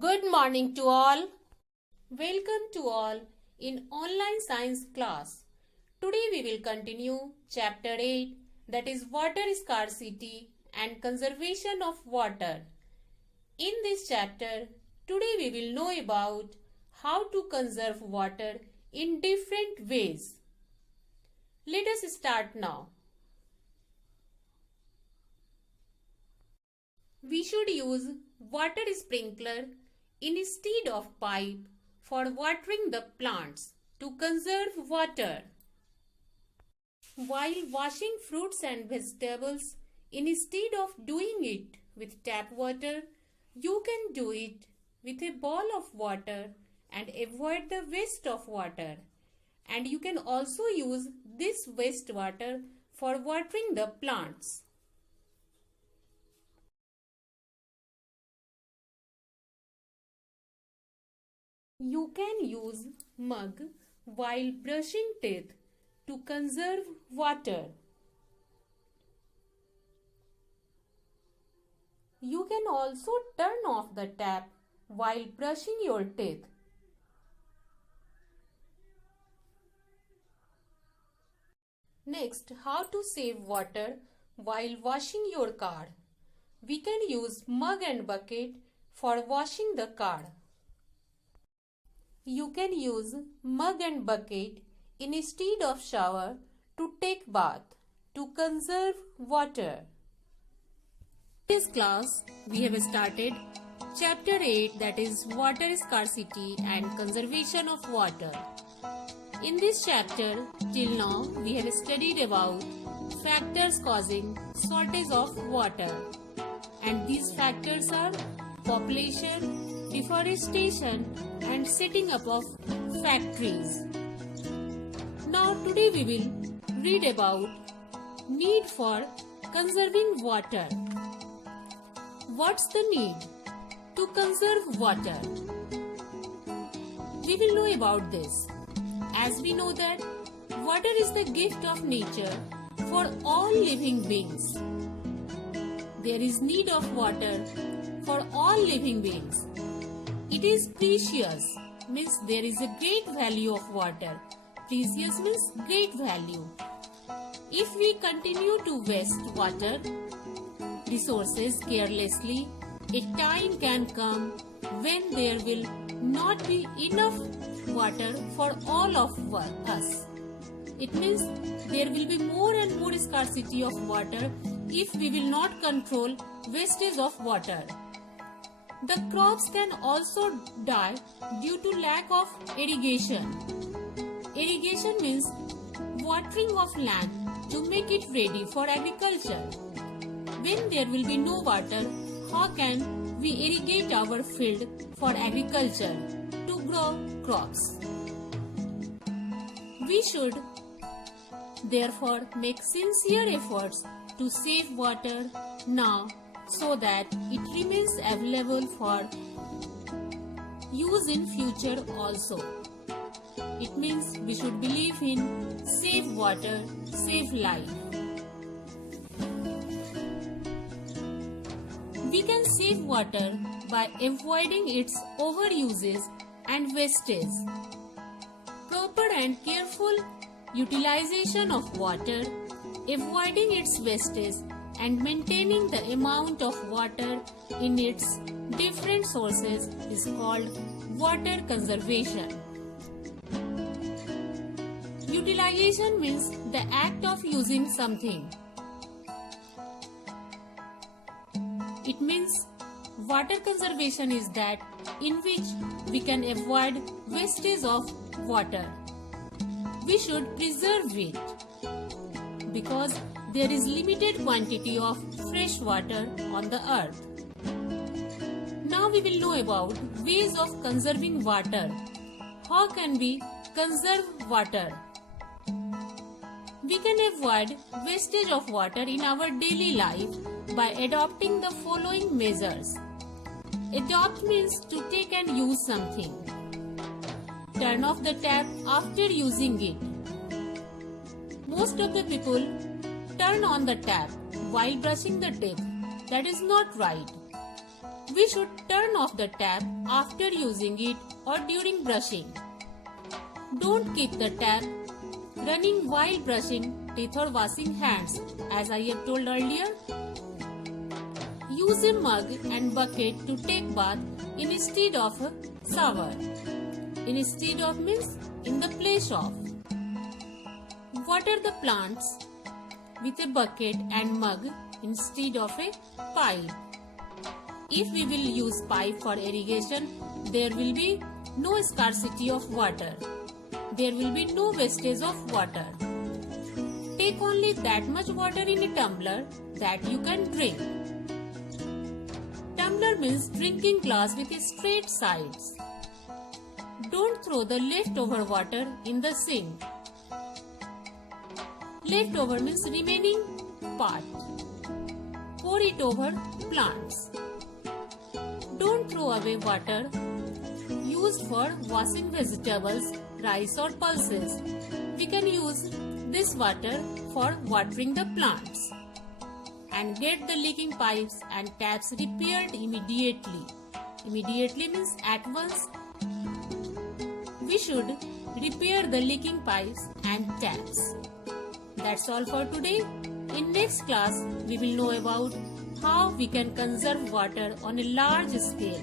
Good morning to all. Welcome to all in online science class. Today we will continue chapter 8, that is water scarcity and conservation of water. In this chapter, today we will know about how to conserve water in different ways. Let us start now. We should use water sprinkler instead of pipe for watering the plants to conserve water. While washing fruits and vegetables, instead of doing it with tap water, you can do it with a bowl of water and avoid the waste of water. And you can also use this wastewater for watering the plants. You can use mug while brushing teeth to conserve water. You can also turn off the tap while brushing your teeth. Next, how to save water while washing your car. We can use mug and bucket for washing the car. You can use mug and bucket instead of shower to take bath to conserve water. In this class, we have started chapter 8, that is water scarcity and conservation of water. In this chapter, till now, we have studied about factors causing shortage of water. And these factors are population, deforestation and setting up of factories. Now today we will read about need for conserving water. What's the need to conserve water? We will know about this. As we know that water is the gift of nature for all living beings. There is need of water for all living beings. It is precious, means there is a great value of water. Precious means great value. If we continue to waste water resources carelessly, a time can come when there will not be enough water for all of us. It means there will be more and more scarcity of water if we will not control wastage of water. The crops can also die due to lack of irrigation. Irrigation means watering of land to make it ready for agriculture. When there will be no water, how can we irrigate our field for agriculture to grow crops? We should therefore make sincere efforts to save water now so that it remains available for use in future also. It means we should believe in save water, save life. We can save water by avoiding its overuses and wastage. Proper and careful utilization of water, avoiding its wastage and maintaining the amount of water in its different sources is called water conservation. Utilization means the act of using something. It means water conservation is that in which we can avoid wastage of water. We should preserve it because there is limited quantity of fresh water on the earth. Now we will know about ways of conserving water. How can we conserve water? We can avoid wastage of water in our daily life by adopting the following measures. Adopt means to take and use something. Turn off the tap after using it. Most of the people turn on the tap while brushing the teeth. That is not right. We should turn off the tap after using it or during brushing. Don't keep the tap running while brushing teeth or washing hands, as I have told earlier. Use a mug and bucket to take bath instead of a shower. Instead of means in the place of. Water the plants with a bucket and mug instead of a pipe. If we will use pipe for irrigation, there will be no scarcity of water. There will be no wastage of water. Take only that much water in a tumbler that you can drink. Tumbler means drinking glass with straight sides. Don't throw the leftover water in the sink. Leftover means remaining part. Pour it over plants. Don't throw away water used for washing vegetables, rice or pulses. We can use this water for watering the plants. And get the leaking pipes and taps repaired immediately. Immediately means at once. We should repair the leaking pipes and taps. That's all for today. In next class, we will know about how we can conserve water on a large scale.